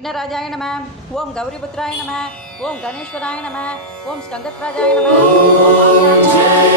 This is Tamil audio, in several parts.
ராஜாய நம ஓம் கௌரிபுத்ராய நம ஓம் கணேஸ்வராய நம ஓம் ஸ்கந்தத்ராஜாய நம.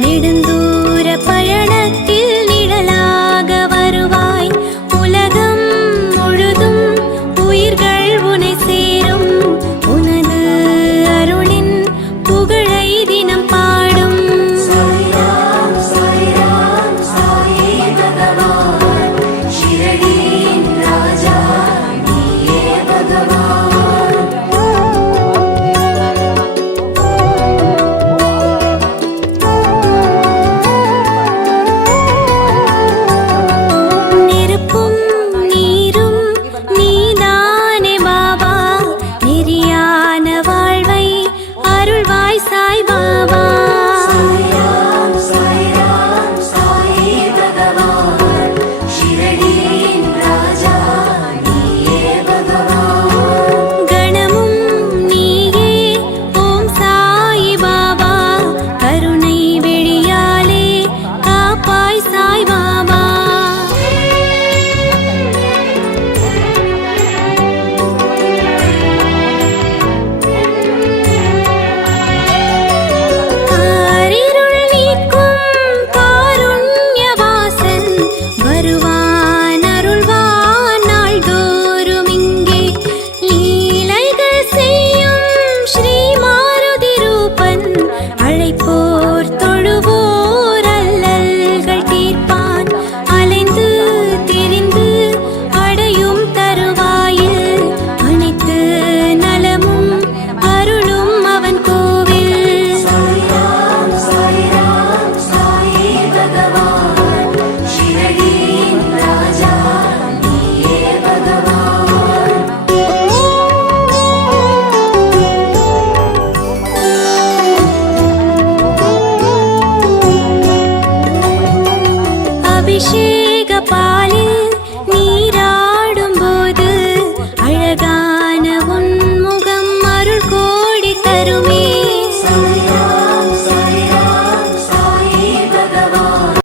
நெடுந்தோ